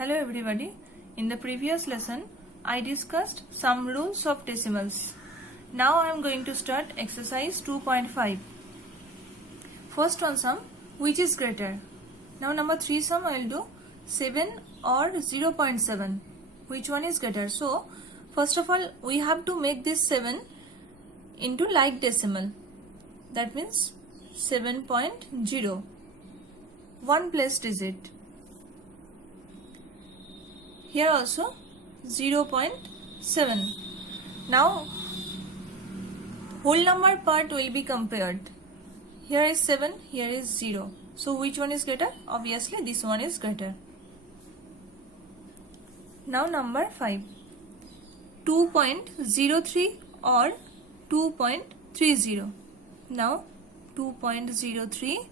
Hello everybody. In the previous lesson, I discussed some rules of decimals. Now I am going to start exercise 2.5. First one sum, which is greater? Now number 3 sum I will do 7 or 0.7. Which one is greater? So first of all we have to make this 7 into like decimal. That means 7.0. One place digit. Here also 0.7. Now whole number part will be compared. Here is 7, here is 0. So which one is greater? Obviously this one is greater. Now number 5. 2.03 or 2.30. Now 2.03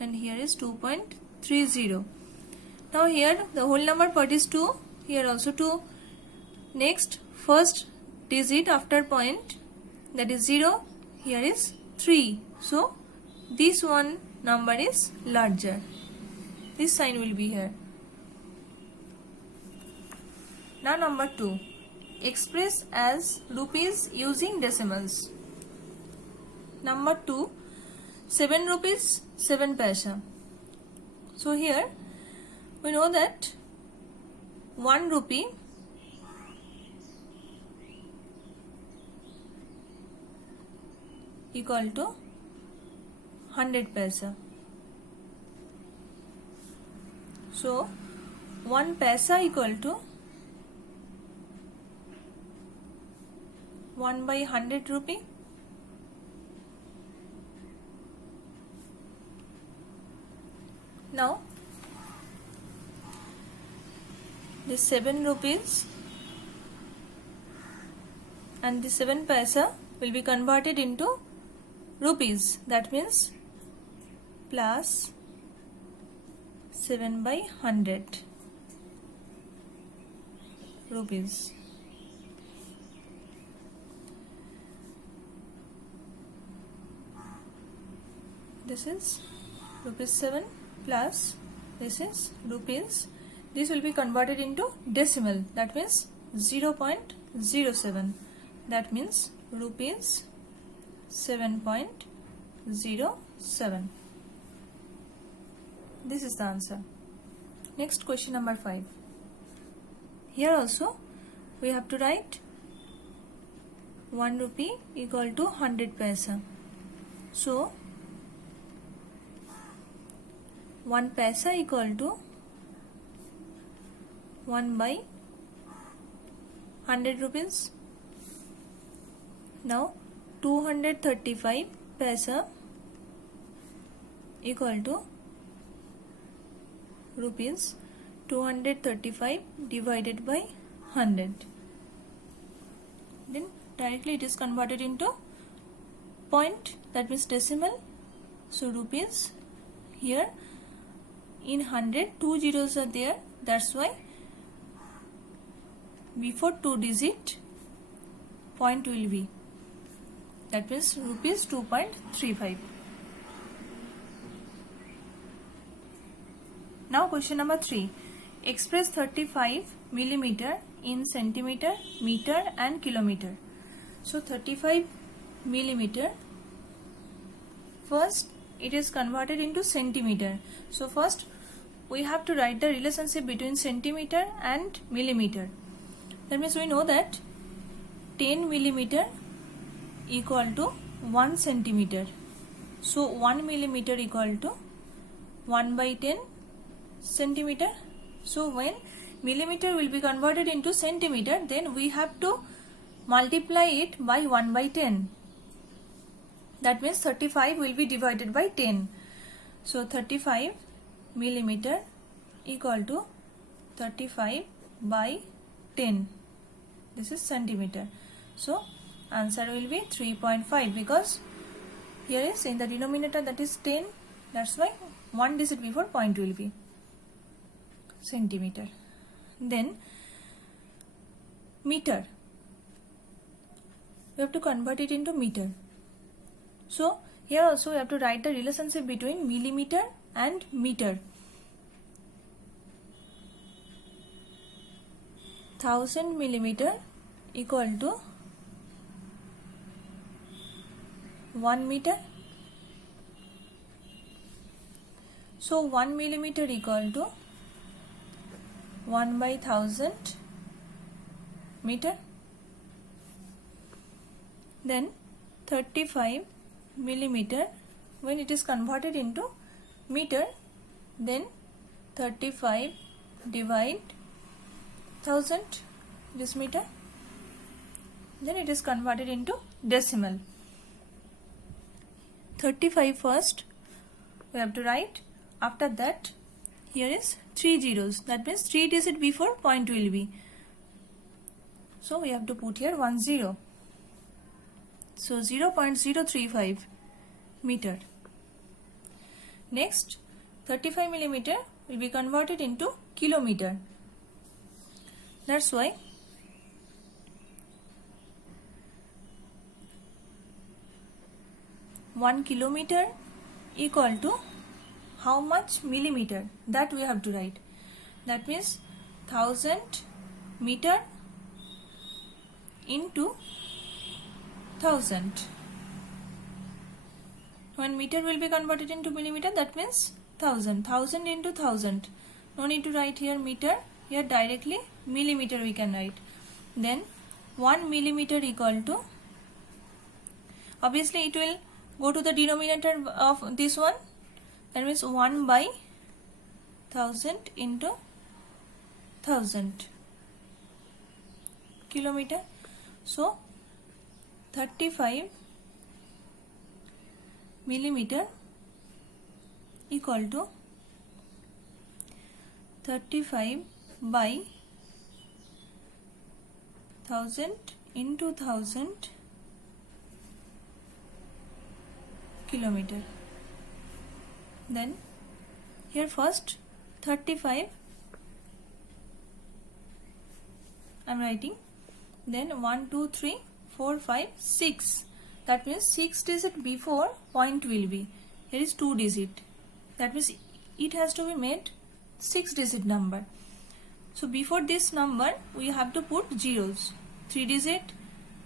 and here is 2.30. Now here the whole number part is 2. Here also 2. Next, first digit after point, that is 0. Here is 3. So this one number is larger. This sign will be here. Now number 2. Express as rupees using decimals. Number 2. 7 rupees 7 paisa. So here we know that 1 rupee equal to 100 paisa. So 1 paisa equal to 1 by 100 rupee. Now this 7 rupees and the 7 paisa will be converted into rupees. That means plus 7 by 100 rupees. This is rupees 7 plus this is rupees. This will be converted into decimal. That means 0.07. That means rupees 7.07. This is the answer. Next question number 5. Here also we have to write 1 rupee equal to 100 paisa. So 1 paisa equal to 1 by 100 rupees. Now 235 paisa equal to rupees 235 divided by 100. Then directly it is converted into point, that means decimal. So rupees, here in 100 2 zeros are there, that's why before 2 digit point will be, that means rupees 2.35. Now question number 3. Express 35 millimeter in centimeter, meter and kilometer. So 35 millimeter, first it is converted into centimeter. So first we have to write the relationship between centimeter and millimeter. That means we know that 10 millimeter equal to 1 centimeter. So 1 millimeter equal to 1 by 10 centimeter. So when millimeter will be converted into centimeter, then we have to multiply it by 1 by 10. That means 35 will be divided by 10. So 35 millimeter equal to 35 by 10. This is centimeter. So answer will be 3.5, because here is in the denominator, that is 10. That's why 1 digit before point will be centimeter. Then meter, we have to convert it into meter. So here also we have to write the relationship between millimeter and meter. 1000 millimeter equal to 1 meter. So 1 millimeter equal to 1 by 1000 meter. Then 35 millimeter, when it is converted into meter, then 35 divide 1000, this meter, then it is converted into decimal. 35 first we have to write. After that, here is 3 zeros, that means 3 digit before point will be, so we have to put here 1 0. So 0.035 meter. Next, 35 millimeter will be converted into kilometer. That's why 1 kilometer equal to how much millimeter, that we have to write. That means 1000 meter into 1000. When meter will be converted into millimeter, that means 1000. 1000 into 1000. No need to write here meter. Here directly millimeter we can write. Then 1 millimeter equal to, obviously it will go to the denominator of this one. That means 1 by 1000 into 1000 kilometer. So 35 millimeter equal to 35 by 1000 into 1000 kilometer. Then here first 35 I am writing, then 1 2 3 4 5 6, that means 6 digit before point will be, here is 2 digit, that means it has to be made 6 digit number. So before this number we have to put zeros, 3 digit,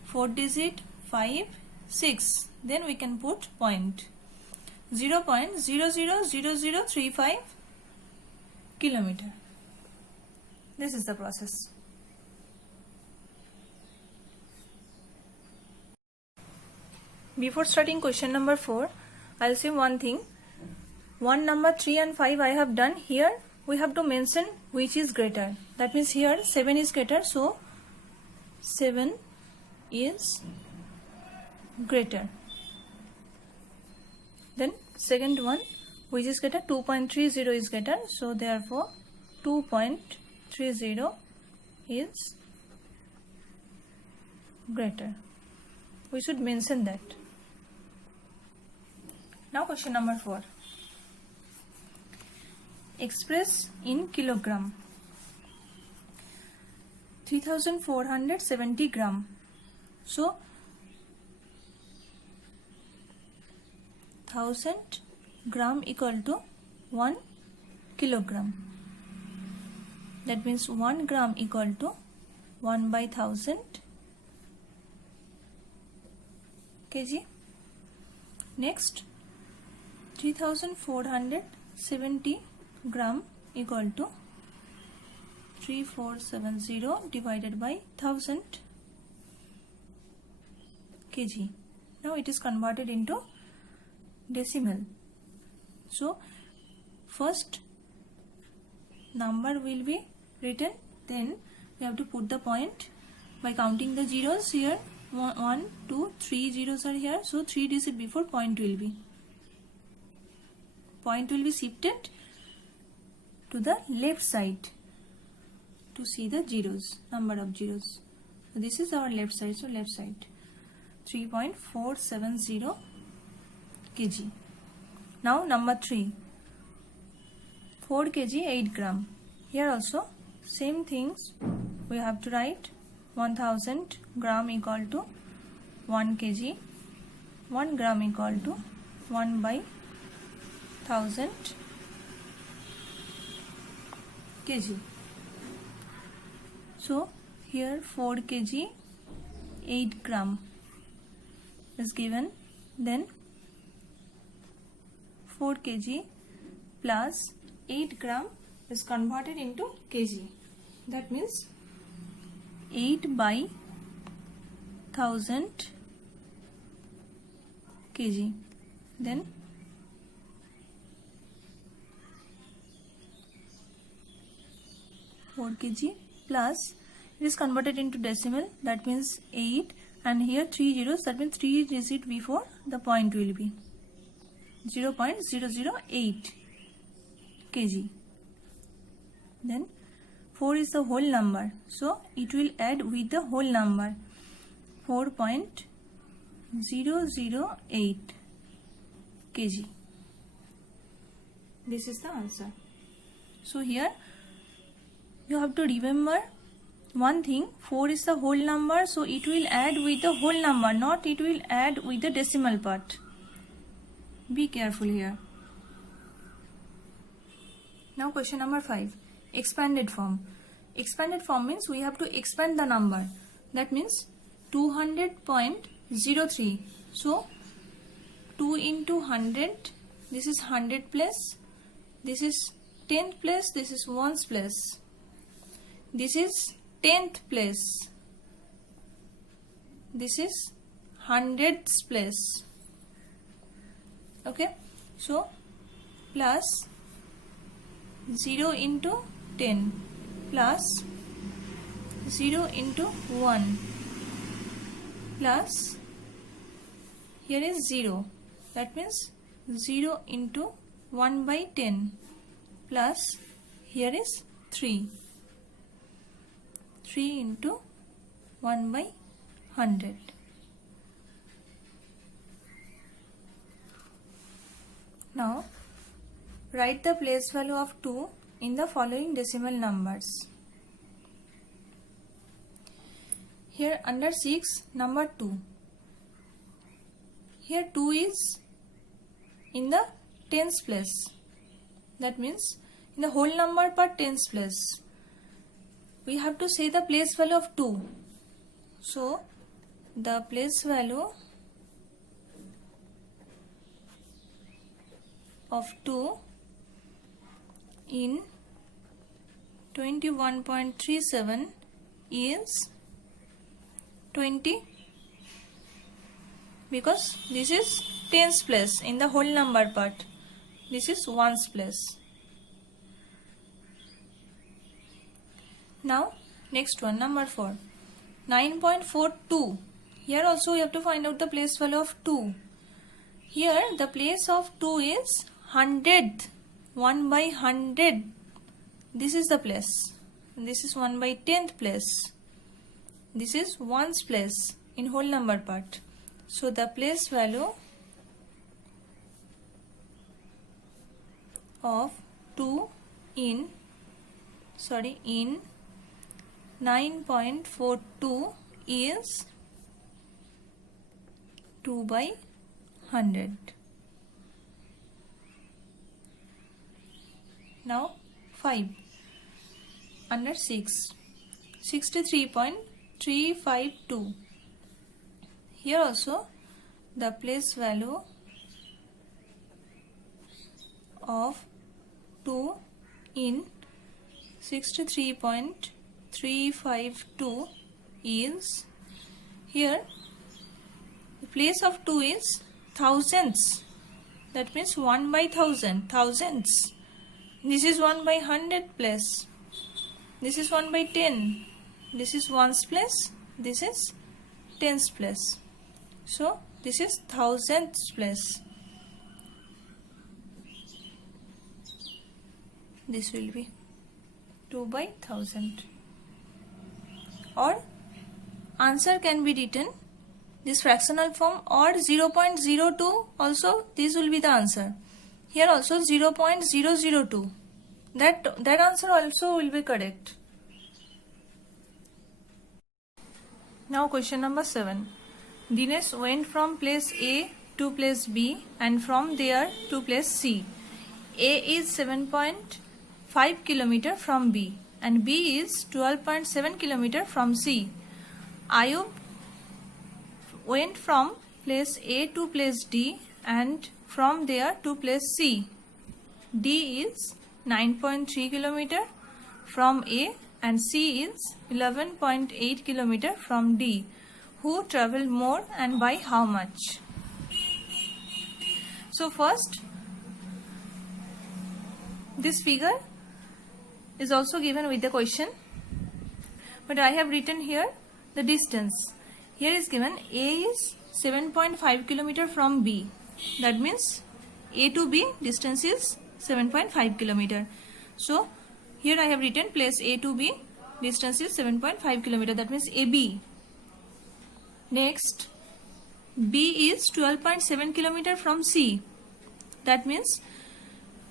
4 digit, 5, 6, then we can put point. 0.000035 kilometer. This is the process. Before starting question number 4, I'll say one thing. One number 3 and 5 I have done. Here we have to mention which is greater. That means here 7 is greater, so 7 is greater. Then second one, which is greater, 2.30 is greater, so therefore 2.30 is greater. We should mention that. Now question number 4. Express in kilogram. 3470 gram. So 1000 gram equal to 1 kilogram. That means 1 gram equal to 1 by 1000 kg. Next, 3470 gram equal to 3470 divided by 1000 kg. Now it is converted into decimal. So first number will be written, then we have to put the point by counting the zeros. Here 1 2 3 zeros are here, so 3 digit before point will be. Point will be shifted to the left side to see the zeros, number of zeros. So this is our left side, so left side 3.470 kg. Now number 3, 4 kg 8 gram. Here also same things we have to write. 1000 gram equal to 1 kg, 1 gram equal to 1 by 1000 kg. So here 4 kg 8 gram is given, then 4 kg plus 8 gram is converted into kg. That means 8 by 1000 kg. Then 4 kg plus, it is converted into decimal, that means 8, and here 3 zeros, that means 3 digit before the point will be 0.008 kg. Then 4 is the whole number, so it will add with the whole number 4.008 kg. This is the answer. So here you have to remember one thing, 4 is the whole number, so it will add with the whole number, not it will add with the decimal part. Be careful here. Now question number 5, expanded form. Expanded form means we have to expand the number. That means 200.03. So 2 into 100, this is 100 place, this is 10th place, this is 1's place, this is 10th place, this is 100th place. Okay, so plus 0 into 10 plus 0 into 1 plus, here is 0, that means 0 into 1 by 10 plus, here is 3 into 1 by 100. Now write the place value of 2 in the following decimal numbers. Here under 6, number 2. Here 2 is in the tens place. That means in the whole number part tens place. We have to say the place value of 2. So the place value of 2 in 21.37 is 20, because this is tens place in the whole number part, this is ones place. Now next one, number 4, 9.42. Here also we have to find out the place value of 2. Here the place of 2 is 100th, 1 by 100, this is the place, this is 1 by 10th place, this is 1's place in whole number part. So the place value of 2 in 9.42 is 2 by 100. Now 5, under 6, 63.352. Here also the place value of 2 in 63.352 is, here the place of 2 is thousandths, that means 1 by 1000, thousandths. This is 1 by 100 place, this is 1 by 10, this is 1's place, this is 10's place. So this is thousandths place. This will be 2 by 1000. Or answer can be written this fractional form, or 0.02 also, this will be the answer. Here also 0.002. That answer also will be correct. Now question number 7. Dinesh went from place A to place B and from there to place C. A is 7.5 km from B. and B is 12.7 km from C. Ayub went from place A to place D and from there to place C. D is 9.3 km from A and C is 11.8 km from D. Who traveled more and by how much? So first, this figure is also given with the question, but I have written here the distance. Here is given A is 7.5 km from B. That means A to B distance is 7.5 km. So here I have written place A to B distance is 7.5 km. That means AB. Next, B is 12.7 km from C. That means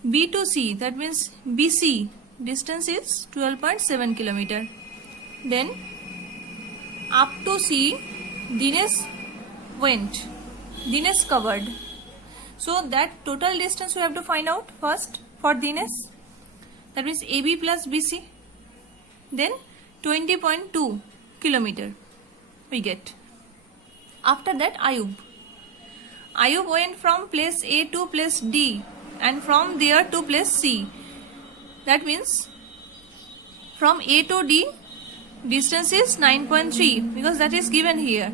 B to C. That means BC distance is 12.7 km. Then up to C, Dinesh went. Dinesh covered. So that total distance we have to find out first for Dinesh. That means AB plus BC. Then 20.2 km we get. After that, Ayub went from place A to place D and from there to place C. That means from A to D distance is 9.3 because that is given here.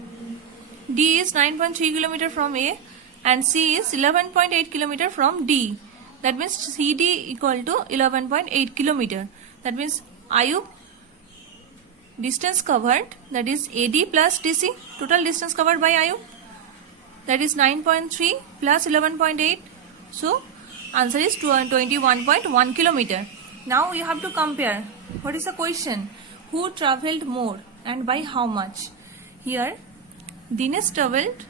D is 9.3 km from A and C is 11.8 km from D. That means CD equal to 11.8 km. That means Ayub distance covered, that is AD plus DC, total distance covered by Ayub, that is 9.3 plus 11.8. So answer is 21.1 km. Now you have to compare. What is the question? Who travelled more and by how much? Here Dinesh travelled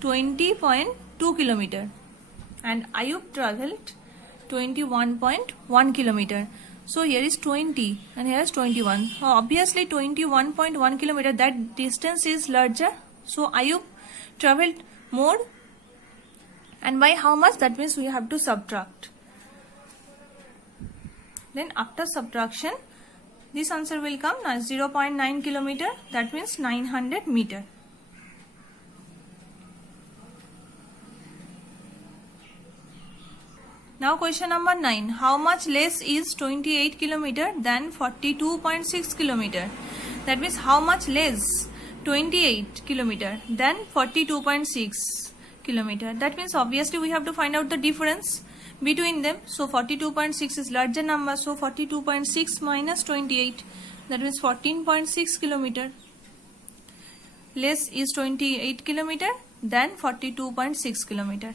20.2 km and Ayub travelled 21.1 km. So here is 20 and here is 21. Obviously 21.1 km, that distance is larger. So Ayub travelled more and by how much? That means we have to subtract. Then after subtraction, this answer will come as 0.9 km. That means 900 meter. Now question number 9. How much less is 28 km than 42.6 km? That means how much less 28 km than 42.6 km? That means obviously we have to find out the difference between them. So 42.6 is larger number. So 42.6 minus 28. That means 14.6 km. Less is 28 km than 42.6 km.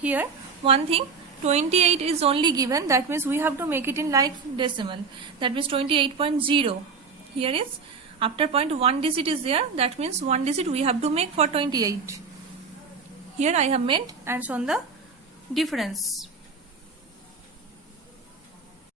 Here one thing, 28 is only given, that means we have to make it in like decimal, that means 28.0. Here is after point 1 digit is there, that means 1 digit we have to make for 28. Here I have made and shown the difference.